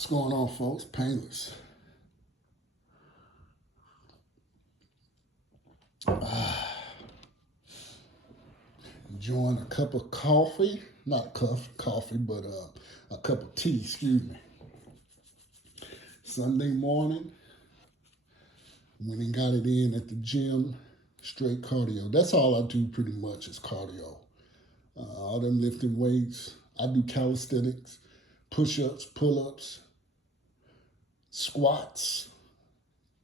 What's going on, folks? Painless. Enjoying a cup of coffee. Not coffee, but a cup of tea, excuse me. Sunday morning, went and got it in at the gym. Straight cardio. That's all I do pretty much is cardio. All them lifting weights. I do calisthenics, push-ups, pull-ups, squats,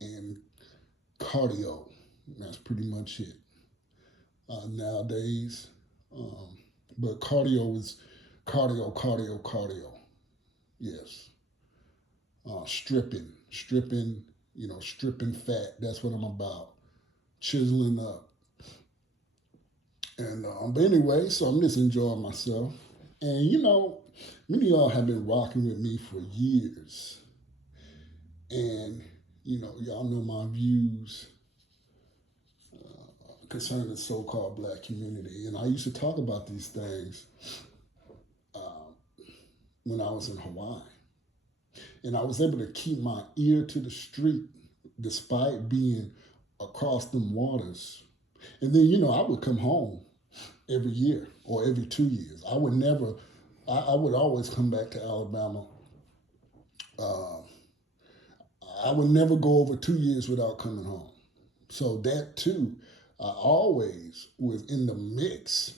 and cardio. That's pretty much it nowadays. Um, but cardio is cardio. Yes. Stripping, stripping fat. That's what I'm about. Chiseling up. And but anyway, so I'm just enjoying myself. And many of y'all have been rocking with me for years. And, y'all know my views concerning the so-called black community. And I used to talk about these things uh, when I was in Hawaii. And I was able to keep my ear to the street despite being across them waters. And then, I would come home every year or every 2 years. I would always come back to Alabama. Uh, I would never go over 2 years without coming home. So that too, I always was in the mix,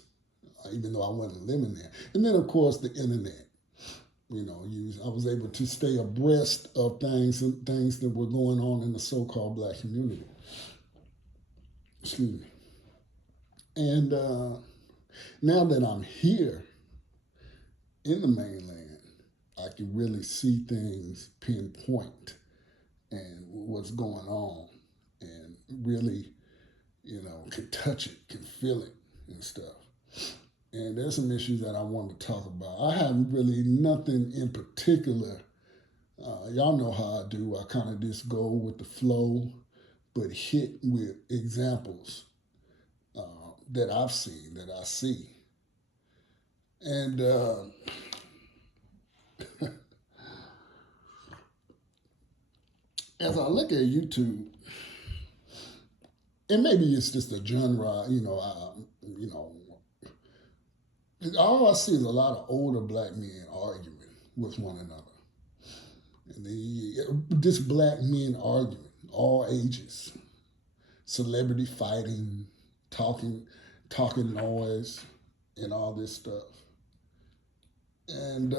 even though I wasn't living there. And then, of course, the internet. I was able to stay abreast of things that were going on in the so-called black community. Excuse me. And now that I'm here in the mainland, I can really see things pinpoint and what's going on, and really, can touch it, can feel it and stuff. And there's some issues that I want to talk about. I have really nothing in particular. Y'all know how I do. I kind of just go with the flow, but hit with examples that I've seen, that I see. And as I look at YouTube, and maybe it's just a genre, all I see is a lot of older black men arguing with one another. And just black men arguing, all ages, celebrity fighting, talking noise, and all this stuff. And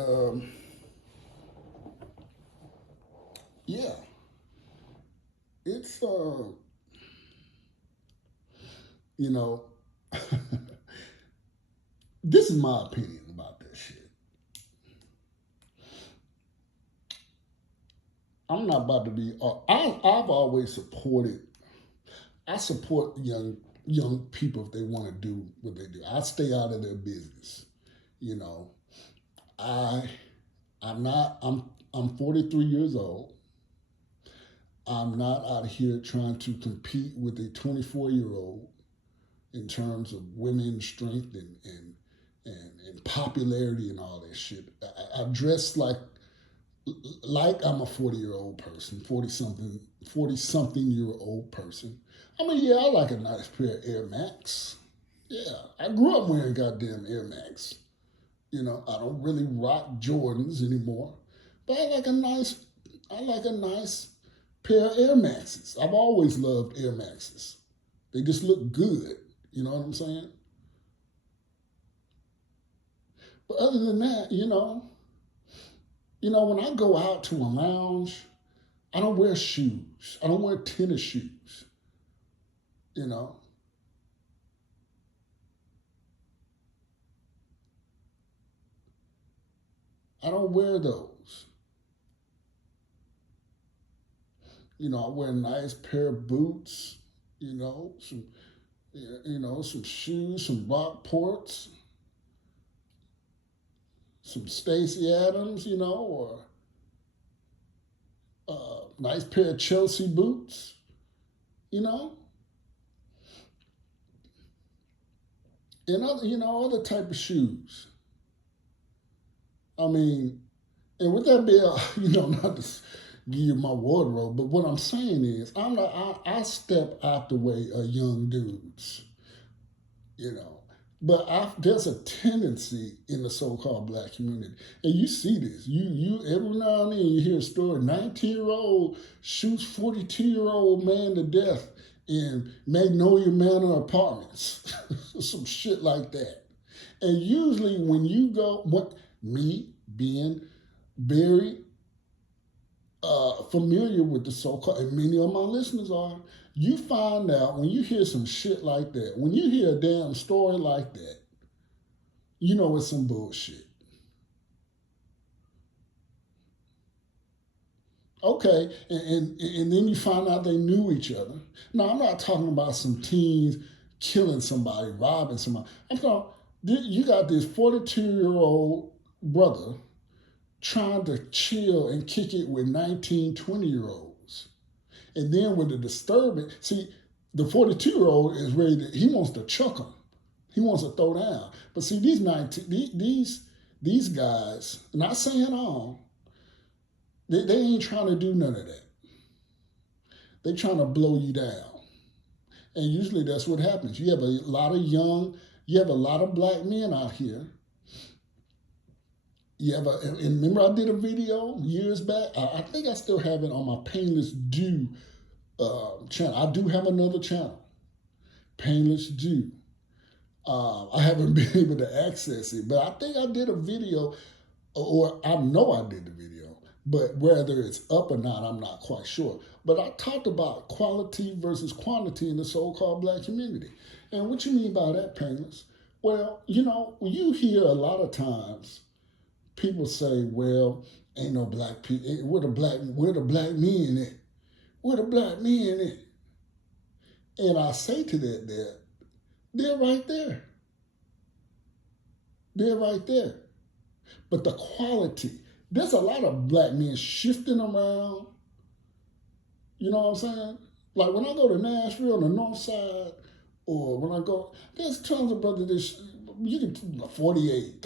yeah, it's you know, this is my opinion about that shit. I'm not about to be. I've always supported. I support young people if they want to do what they do. I stay out of their business. You know, I I'm not. I'm 43 years old. I'm not out here trying to compete with a 24-year-old in terms of women's strength and popularity and all that shit. I dress like I'm a 40-year-old person, 40-something-year-old person. I mean, yeah, I like a nice pair of Air Max. Yeah, I grew up wearing goddamn Air Max. I don't really rock Jordans anymore, but I like a nice pair of Air Maxes. I've always loved Air Maxes. They just look good. You know what I'm saying? But other than that, when I go out to a lounge, I don't wear shoes. I don't wear tennis shoes. You know, I don't wear those. I wear a nice pair of boots. Some shoes, some Rockports, some Stacy Adams. Or a nice pair of Chelsea boots. You know, and other type of shoes. I mean, And with that being, not to give you my wardrobe, but what I'm saying is, I'm not. I step out the way of young dudes, you know. But there's a tendency in the so-called black community, and you see this. You every now and then you hear a story. 19-year-old shoots 42-year-old man to death in Magnolia Manor apartments, some shit like that. And usually when you go, what me being very familiar with the so-called, and many of my listeners are, you find out when you hear some shit like that, when you hear a damn story like that, you know it's some bullshit. Okay, and then you find out they knew each other. Now, I'm not talking about some teens killing somebody, robbing somebody. I'm talking, you got this 42-year-old brother trying to chill and kick it with 19, 20-year-olds. And then with the disturbance, see, the 42-year-old is ready to, he wants to chuck them. He wants to throw down. But see, these 19, these guys, not saying all, they ain't trying to do none of that. They trying to blow you down. And usually that's what happens. You have a lot of black men out here. And remember I did a video years back? I think I still have it on my Painless Do channel. I do have another channel, Painless Do. I haven't been able to access it, but I think I did a video, or I know I did the video, but whether it's up or not, I'm not quite sure. But I talked about quality versus quantity in the so-called black community. And what you mean by that, Painless? Well, you hear a lot of times people say, well, ain't no black people, where the black men at? Where the black men at? And I say to that, they're right there. They're right there. But the quality, there's a lot of black men shifting around. You know what I'm saying? Like when I go to Nashville on the north side, or when I go, there's tons of brothers you can 48,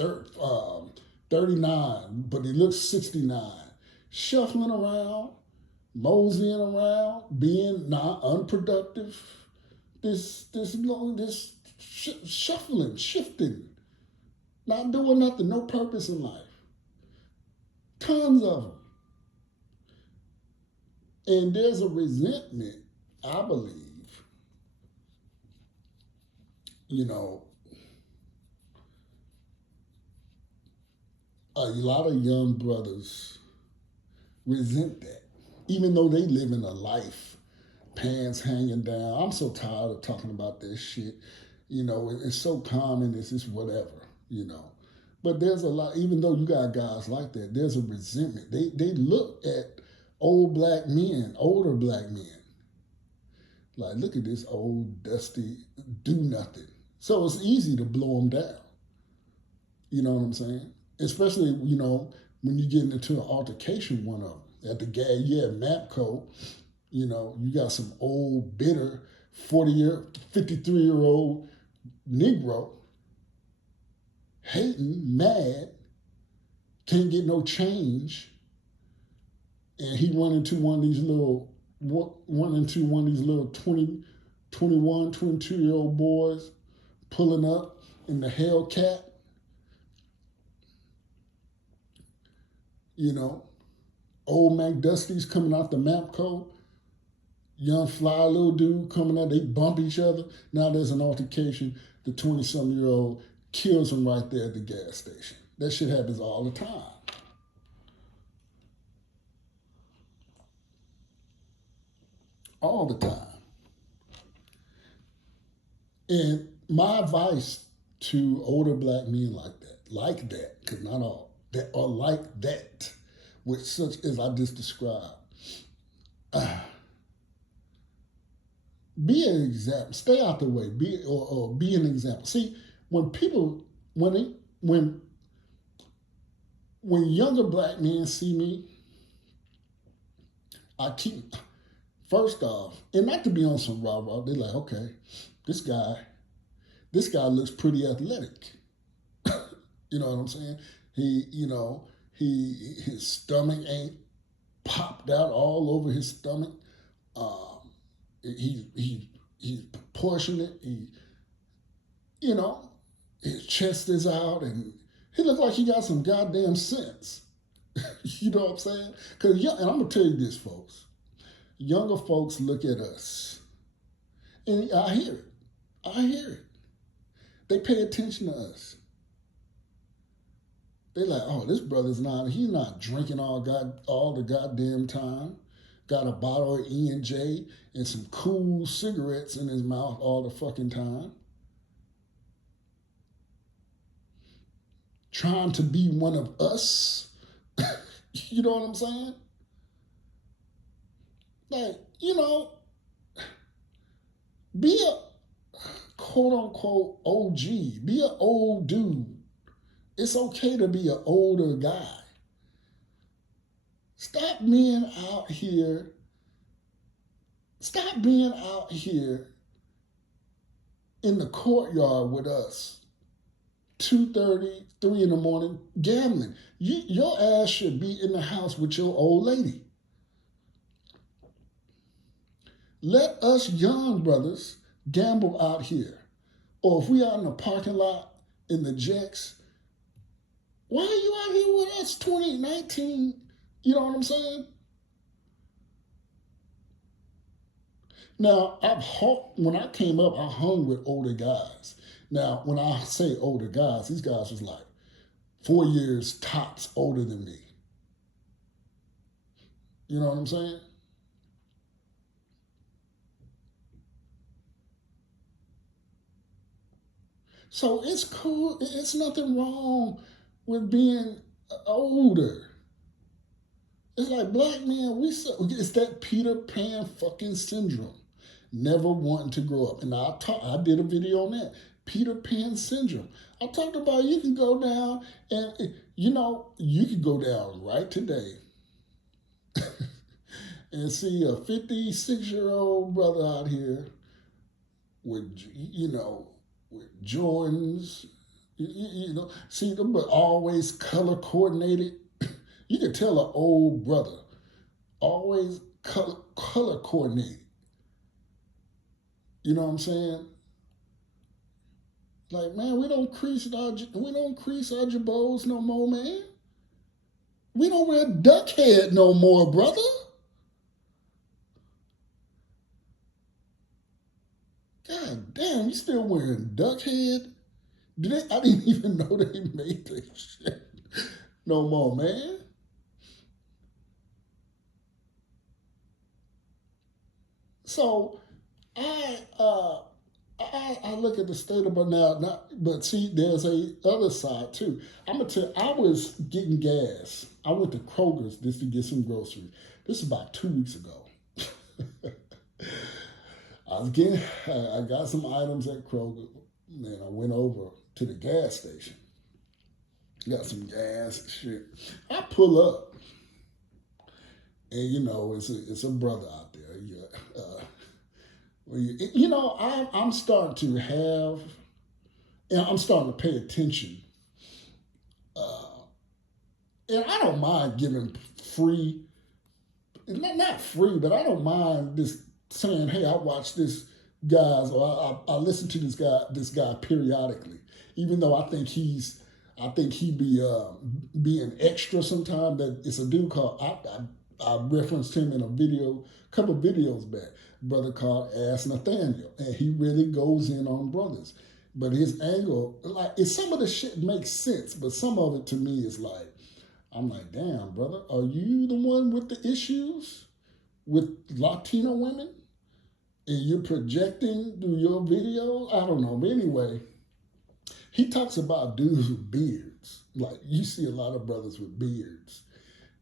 39, but he looks 69, shuffling around, moseying around, being not unproductive. This shuffling, shifting, not doing nothing, no purpose in life. Tons of them. And there's a resentment, I believe, a lot of young brothers resent that, even though they live in a life, pants hanging down. I'm so tired of talking about this shit. It's so common, it's just whatever. But there's a lot, even though you got guys like that, there's a resentment. They look at older black men, like, look at this old, dusty, do nothing. So it's easy to blow them down. You know what I'm saying? Especially, when you get into an altercation with one of them. At the gas, MAPCO, you got some old, bitter, 53-year-old Negro hating, mad, can't get no change, and he run into one of these little 20, 21, 22-year-old boys pulling up in the Hellcat, old McDusty's coming out the MAPCO, young fly little dude coming out, they bump each other. Now there's an altercation. The 20-something-year-old kills him right there at the gas station. That shit happens all the time. All the time. And my advice to older black men like that, because not all, that are like that, with such as I just described, be an example. Stay out the way. Or be an example. See, when younger black men see me, I keep, first off, and not to be on some rah-rah, they're like, okay, this guy looks pretty athletic. You know what I'm saying? He His stomach ain't popped out all over his stomach. Um, he's proportionate. You know, his chest is out, and he looked like he got some goddamn sense. You know what I'm saying? Because and I'm gonna tell you this, folks. Younger folks look at us, and I hear it. I hear it. They pay attention to us. They like, oh, this brother's not. He's not drinking all the goddamn time. Got a bottle of E&J and some cool cigarettes in his mouth all the fucking time. Trying to be one of us. You know what I'm saying? Like, be a quote unquote OG. Be an old dude. It's okay to be an older guy. Stop being out here. Stop being out here in the courtyard with us 2:30, 3 in the morning gambling. Your ass should be in the house with your old lady. Let us young brothers gamble out here. Or if we are in the parking lot in the Jacks, why are you out here with us 2019? You know what I'm saying? Now, when I came up, I hung with older guys. Now, when I say older guys, these guys was like 4 years tops older than me. You know what I'm saying? So it's cool. It's nothing wrong with being older. It's like black men, it's that Peter Pan fucking syndrome. Never wanting to grow up. And I did a video on that. Peter Pan syndrome. I talked about you can go down and, you can go down right today and see a 56-year-old brother out here with, with Jordans, see them, but always color coordinated. You can tell an old brother, always color coordinated. You know what I'm saying? Like, man, we don't crease our jabots no more, man. We don't wear duck head no more, brother. God damn, you still wearing duck head? I didn't even know they made that shit no more, man. So I look at the state of now, but see, there's a other side too. I'm gonna tell you, I was getting gas. I went to Kroger's just to get some groceries. This is about 2 weeks ago. I got some items at Kroger, and I went over to the gas station. Got some gas and shit. I pull up, and it's a brother out there. I'm starting to have, and I'm starting to pay attention. And I don't mind giving free, not free, but I don't mind this saying, hey, I watch this guy's, or I listen to this guy periodically, even though I think he be being extra sometimes. That it's a dude called, I referenced him in a couple videos back, brother called Ask Nathaniel, and he really goes in on brothers. But his angle, some of the shit makes sense, but some of it to me is like, I'm like, damn, brother, are you the one with the issues with Latino women? And you're projecting through your video? I don't know. But anyway, he talks about dudes with beards. Like, you see a lot of brothers with beards.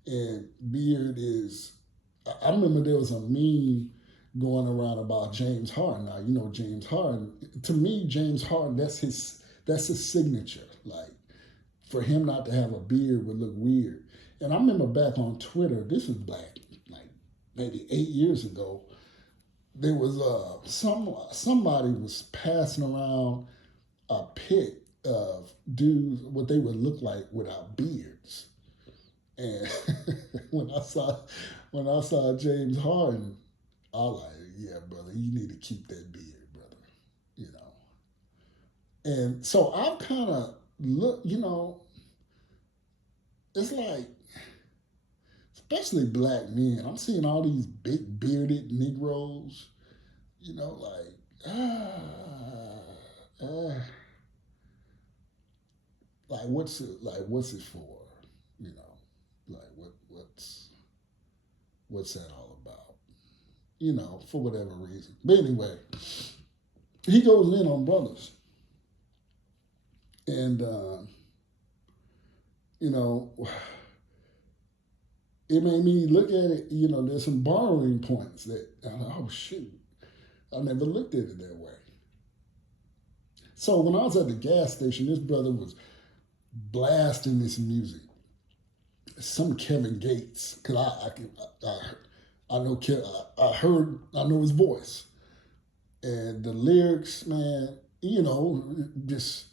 And beard is, I remember there was a meme going around about James Harden. Now, James Harden, to me, James Harden, that's his signature. Like, for him not to have a beard would look weird. And I remember back on Twitter, this was back like maybe 8 years ago, there was somebody was passing around a pic of dudes, what they would look like without beards. And when I saw James Harden, I was like, yeah, brother, you need to keep that beard, brother. You know. And so I've kind of look, it's like, especially black men, I'm seeing all these big bearded Negroes, like, uh, like what's it for? You know, like what's that all about? For whatever reason. But anyway, he goes in on brothers, and you know, it made me look at it. There's some borrowing points that oh shoot, I never looked at it that way. So when I was at the gas station, this brother was blasting this music, some Kevin Gates, because I know I know his voice, and the lyrics, man, just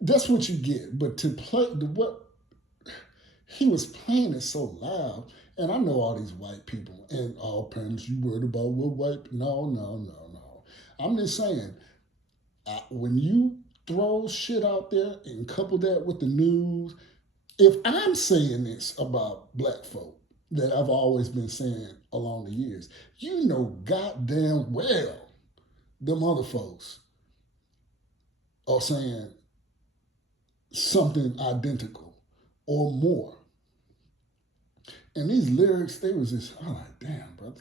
that's what you get. But to play what he was playing it so loud, and I know all these white people and all parents. You worried about what white? No, no, no, no. I'm just saying, when you throw shit out there and couple that with the news, if I'm saying this about black folk that I've always been saying along the years, goddamn well them other folks are saying something identical or more. And these lyrics, they was just, I'm like, damn, brother.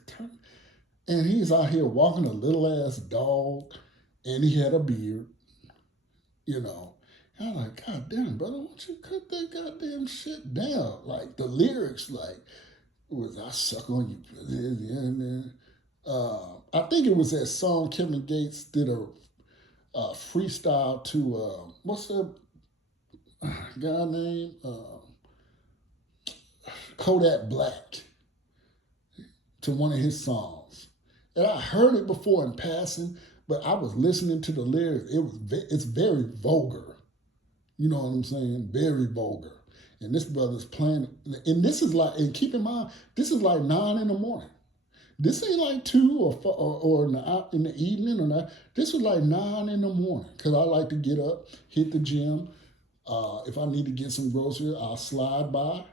And he's out here walking a little ass dog, and he had a beard, And I'm like, God damn, brother, why don't you cut that goddamn shit down? Like the lyrics, like, was I suck on you? I think it was that song Kevin Gates did a freestyle to what's that guy name? Kodak Black, to one of his songs, and I heard it before in passing, but I was listening to the lyrics. It's very vulgar. You know what I'm saying? Very vulgar. And this brother's playing, and this is like, and keep in mind, this is like 9 in the morning. This ain't like 2 or 4 or in the evening or not. This was like 9 in the morning because I like to get up, hit the gym. If I need to get some groceries, I'll slide by.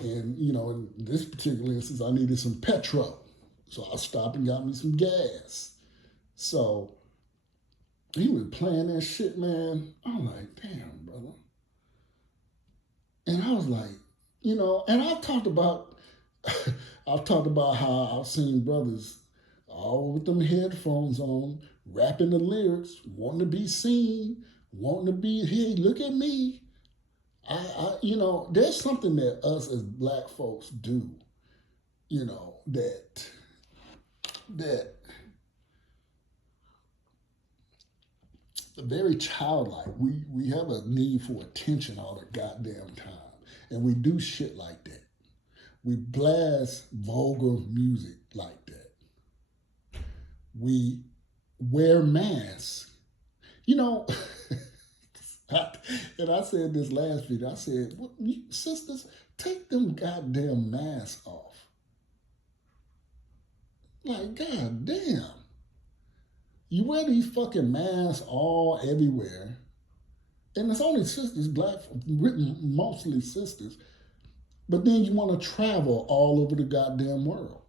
And, in this particular instance, I needed some petrol. So I stopped and got me some gas. So he was playing that shit, man. I'm like, damn, brother. And I was like, and I've talked about how I've seen brothers all with them headphones on, rapping the lyrics, wanting to be seen, wanting to be, hey, look at me. There's something that us as black folks do, that very childlike. We have a need for attention all the goddamn time, and we do shit like that. We blast vulgar music like that. We wear masks. And I said this last video. I said, sisters, take them goddamn masks off. Like, goddamn. You wear these fucking masks all everywhere. And it's only sisters, mostly sisters. But then you want to travel all over the goddamn world.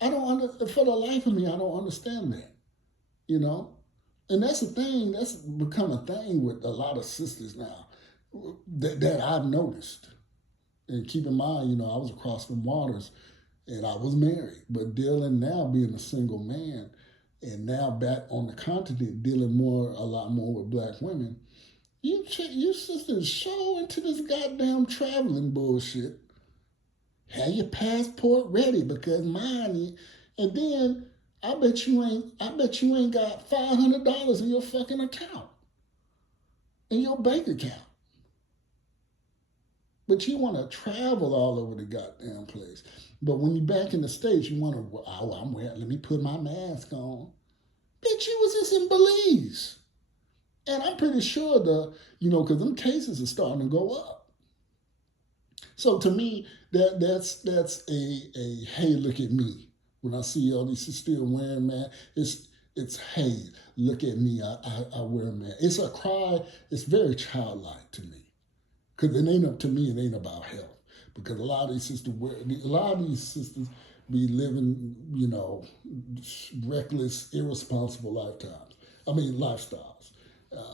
For the life of me, I don't understand that. And that's the thing, that's become a thing with a lot of sisters now that I've noticed. And keep in mind, I was across from waters and I was married, but dealing now being a single man and now back on the continent dealing a lot more with black women, you sisters show into this goddamn traveling bullshit. Have your passport ready because mine, and then I bet you ain't got $500 in your fucking account, in your bank account. But you want to travel all over the goddamn place. But when you're back in the States, you want to, let me put my mask on. Bitch, you was just in Belize. And I'm pretty sure because them cases are starting to go up. So to me, that's a hey, look at me. When I see all these sisters still wearing man, it's hey, look at me. I wear a man. It's a cry. It's very childlike to me because it ain't up to me. It ain't about health because a lot of these sisters be living, reckless, irresponsible lifetimes. I mean lifestyles.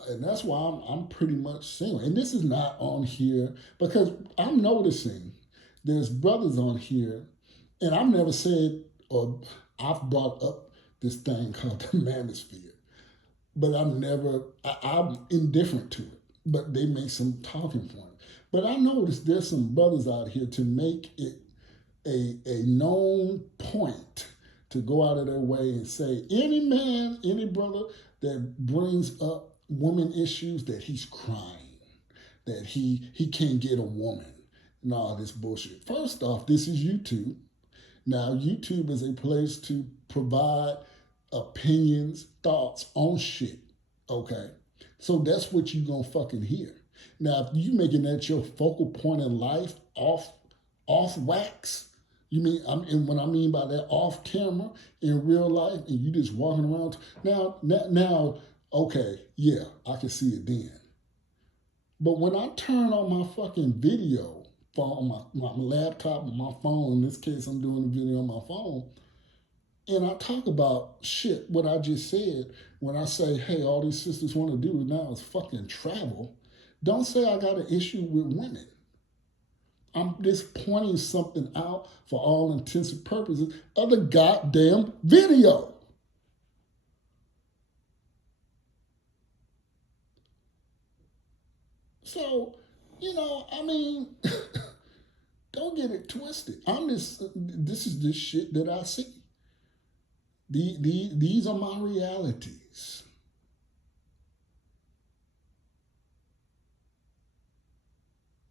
And that's why I'm pretty much single. And this is not on here because I'm noticing there's brothers on here, and I've never said or I've brought up this thing called the manosphere, but I'm indifferent to it. But they make some talking points. But I noticed there's some brothers out here to make it a known point to go out of their way and say any man, any brother that brings up woman issues that he's crying, that he can't get a woman, and all this bullshit. First off, this is YouTube. Now, YouTube is a place to provide opinions, thoughts on shit. Okay? So that's what you gonna fucking hear. Now, if you making that your focal point in life off wax, and what I mean by that off camera in real life, and you just walking around now, okay, yeah, I can see it then. But when I turn on my fucking video phone, my laptop, my phone, in this case, I'm doing the video on my phone, and I talk about shit, what I just said, when I say, hey, all these sisters want to do now is fucking travel, don't say I got an issue with women. I'm just pointing something out for all intents and purposes of the goddamn video. So, don't get it twisted. This is this shit that I see. These are my realities.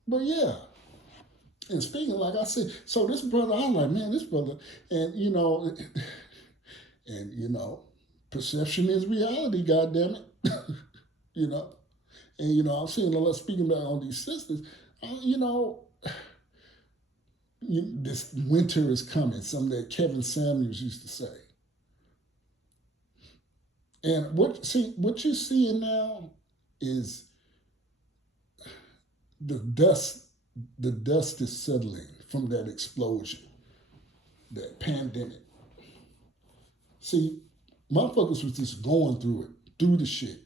But yeah, and speaking, like I said, so this brother, I'm like, man, this brother, and perception is reality, goddamn it. you know, and I'm seeing a lot speaking about on these sisters, this winter is coming, something that Kevin Samuels used to say. And what you're seeing now is the dust. The dust is settling from that explosion, that pandemic. See, motherfuckers was just going through the shit.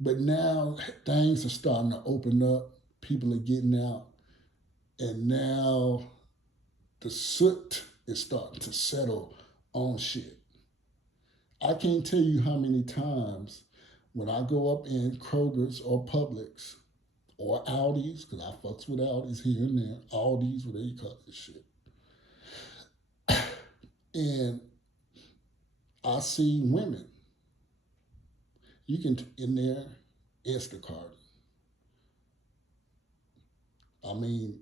But now things are starting to open up. People are getting out, and now the soot is starting to settle on shit. I can't tell you how many times when I go up in Kroger's or Publix or Aldi's, because I fucks with Aldi's here and there, Aldi's, whatever you call this shit. And I see women. You can, in there, Instacart. I mean,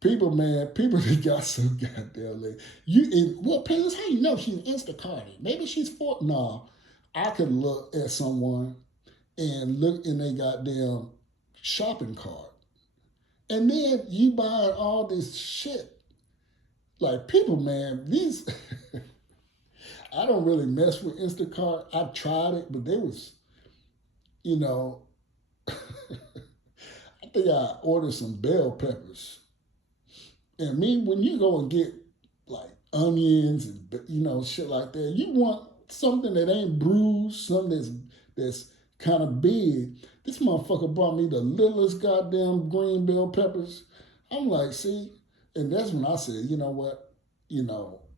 people that got so goddamn late. Parents, how you know she's Instacarting? Maybe she's no. I could look at someone and look in their goddamn shopping cart. And then you buying all this shit. Like people, man, these I don't really mess with Instacart. I tried it, but they was, I think I ordered some bell peppers. And when you go and get like onions and shit like that, you want something that ain't bruised, something that's kind of big. This motherfucker brought me the littlest goddamn green bell peppers. I'm like, see, and that's when I said, you know what,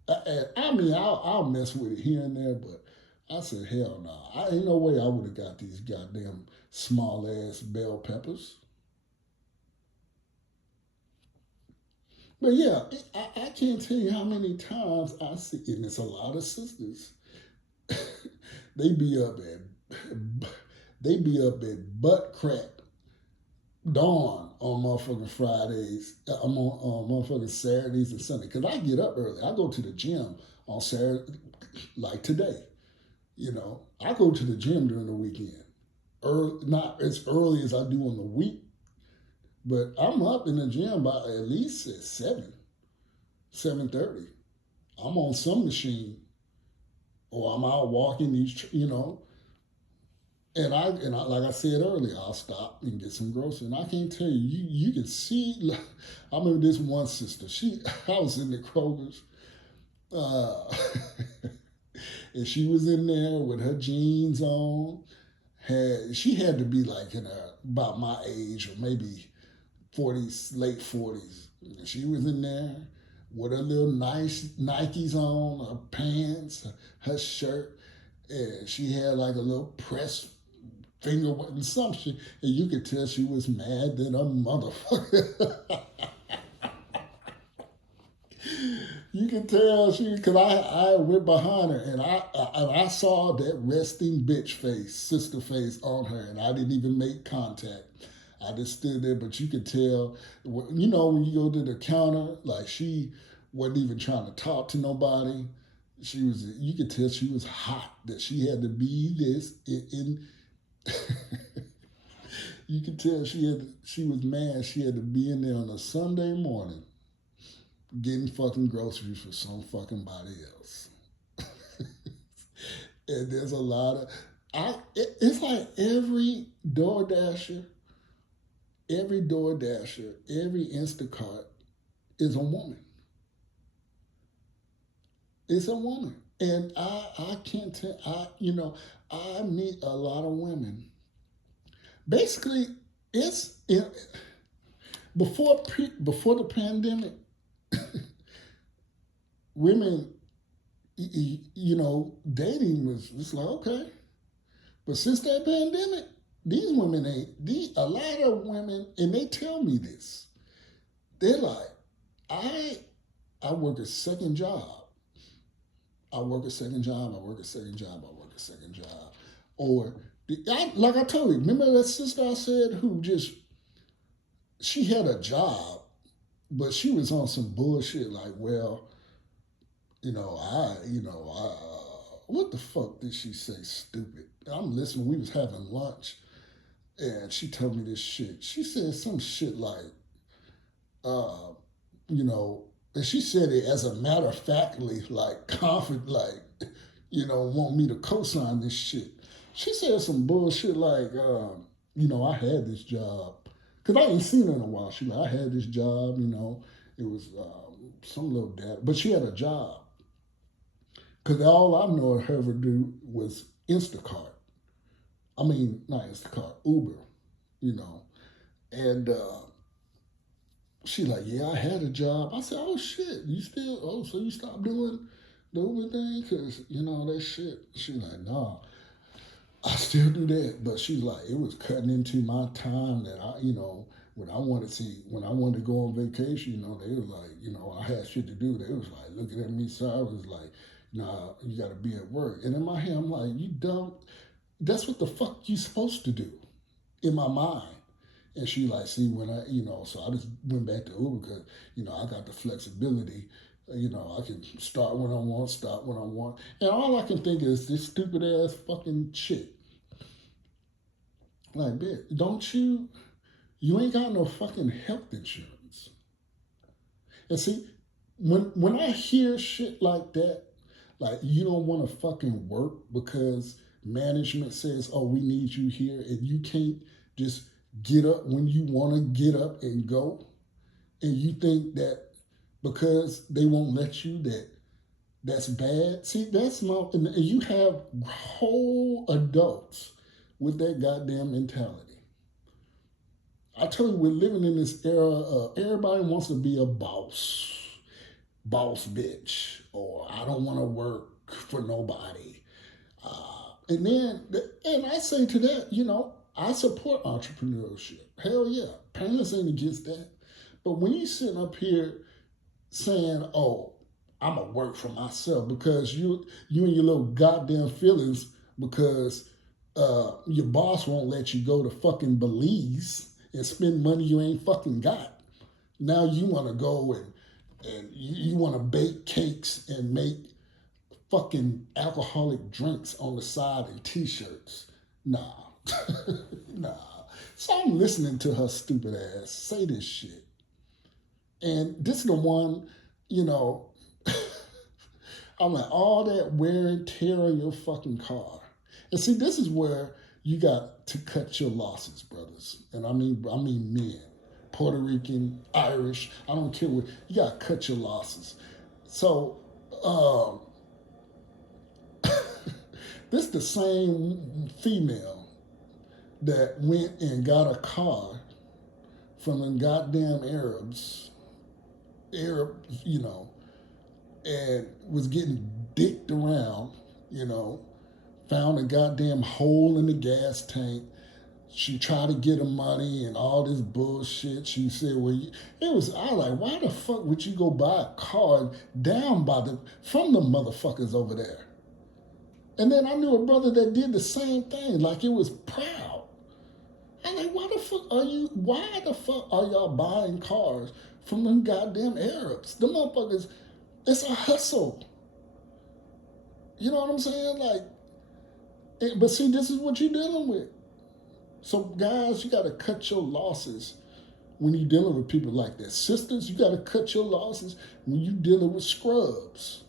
I'll mess with it here and there, but I said, hell no, I ain't no way I would have got these goddamn small ass bell peppers. But yeah, I can't tell you how many times I see, and it's a lot of sisters. they be up at butt crack dawn on motherfucking Fridays. I'm on motherfucking Saturdays and Sundays because I get up early. I go to the gym on Saturday, like today. I go to the gym during the weekend. Not as early as I do on the week, But I'm up in the gym by at least at 7:30. I'm on some machine, or I'm out walking and I like I said earlier, I'll stop and get some groceries. And I can't tell you, you can see. Like, I remember this one sister. I was in the Kroger's, uh, and she was in there with her jeans on. She had to be like in about my age, or maybe 40s, late 40s. And she was in there with her little nice Nikes on, her pants, her shirt, and she had like a little press finger button, some shit, and you could tell she was mad than a motherfucker. You can tell because I went behind her and I saw that resting bitch face, sister face on her, and I didn't even make contact. I just stood there, but you could tell, when you go to the counter, like she wasn't even trying to talk to nobody. You could tell she was hot, that she had to be this in you could tell she was mad. She had to be in there on a Sunday morning getting fucking groceries for some fucking body else. And there's a lot of it's like every DoorDasher, every Instacart is a woman. It's a woman. And I can't tell I meet a lot of women. Basically, it's before the pandemic, women, dating was just like okay, but since that pandemic, these women a lot of women, and they tell me this. They're like, I work a second job. I work a second job. I work a second job. I work a second job. Or like I told you, remember that sister I said she had a job, but she was on some bullshit like, well, what the fuck did she say? Stupid. I'm listening. We was having lunch, and she told me this shit. She said some shit like, uh, and she said it as a matter of factly, like confident, like, want me to co-sign this shit. She said some bullshit like, I had this job. Because I ain't seen her in a while. She like, I had this job, it was some little data. But she had a job. Because all I know her ever do was Instacart. I mean, not Instacart, Uber, And she like, yeah, I had a job. I said, oh shit, so you stopped doing the Uber thing? Because, that shit. She like, nah, I still do that. But she's like, it was cutting into my time that when I wanted to go on vacation, they was like, I had shit to do. They was like looking at me, so I was like, nah, you got to be at work. And in my head, I'm like, you dumb. That's what the fuck you supposed to do, in my mind. And she like, see, when so I just went back to Uber because, I got the flexibility. I can start when I want, stop when I want. And all I can think is this stupid ass fucking shit. Like, bitch, you ain't got no fucking health insurance. And see, when I hear shit like that, like you don't want to fucking work because management says, oh, we need you here, and you can't just get up when you want to get up and go, and you think that because they won't let you that's bad. See, that's not, and you have whole adults with that goddamn mentality. I tell you, we're living in this era. Everybody wants to be a boss bitch, or I don't want to work for nobody. And I say to that, I support entrepreneurship. Hell yeah, parents ain't against that. But when you sitting up here saying, "Oh, I'm gonna work for myself," because you and your little goddamn feelings because your boss won't let you go to fucking Belize and spend money you ain't fucking got. Now you want to go and you want to bake cakes and make fucking alcoholic drinks on the side and t-shirts. Nah. Nah. So I'm listening to her stupid ass say this shit. And this is the one, you know, I'm like, all that wear and tear on your fucking car. And see, this is where you got to cut your losses, brothers. And I mean men. Puerto Rican, Irish, I don't care what, you got to cut your losses. So, this is the same female that went and got a car from the goddamn Arab, you know, and was getting dicked around, you know, found a goddamn hole in the gas tank. She tried to get him money and all this bullshit. She said, well, I was like, why the fuck would you go buy a car down from the motherfuckers over there? And then I knew a brother that did the same thing, like it was proud. I'm like, why the fuck are y'all buying cars from them goddamn Arabs? The motherfuckers, it's a hustle. You know what I'm saying? Like, but see, this is what you're dealing with. So guys, you got to cut your losses when you're dealing with people like that. Sisters, you got to cut your losses when you're dealing with scrubs.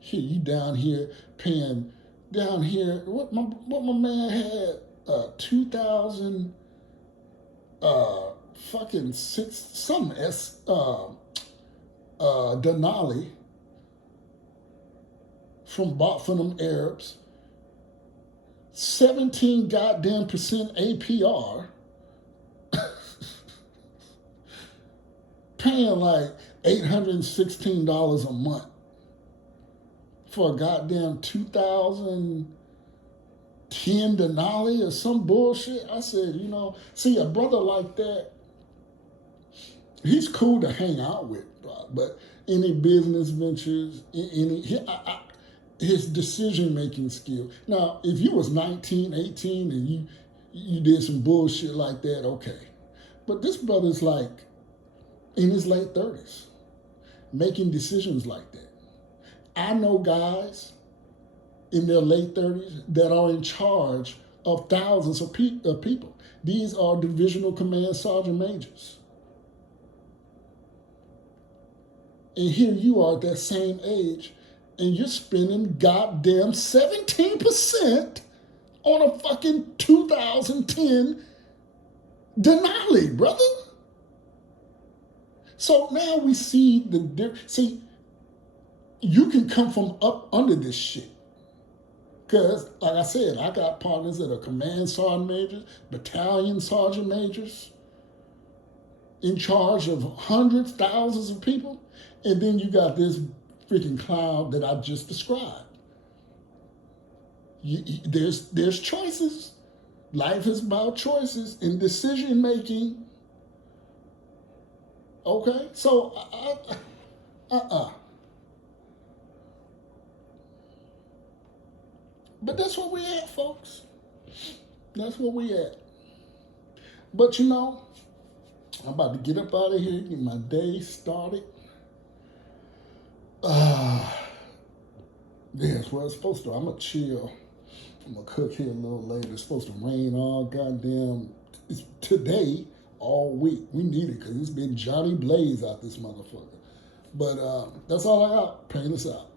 Here, you down here paying, down here, what my man had, 2000, fucking Denali bought from them Arabs, 17 goddamn percent APR, paying like $816 a month for a goddamn 2010 Denali or some bullshit. I said, you know, see, a brother like that, he's cool to hang out with, but any business ventures, his decision-making skill. Now, if you was 19, 18, and you did some bullshit like that, okay. But this brother's like in his late 30s, making decisions like that. I know guys in their late 30s that are in charge of thousands of people. These are divisional command sergeant majors. And here you are at that same age, and you're spending goddamn 17% on a fucking 2010 Denali, brother. So now we see the difference. See, you can come from up under this shit. Because, like I said, I got partners that are command sergeant majors, battalion sergeant majors, in charge of hundreds, thousands of people. And then you got this freaking cloud that I just described. There's choices. Life is about choices and decision making. Okay, so But that's where we at, folks. That's where we at. But you know, I'm about to get up out of here, get my day started. Yeah, that's what it's supposed to. I'm going to chill. I'm going to cook here a little later. It's supposed to rain all goddamn today, all week. We need it because it's been Johnny Blaze out this motherfucker. But that's all I got. Pain us out.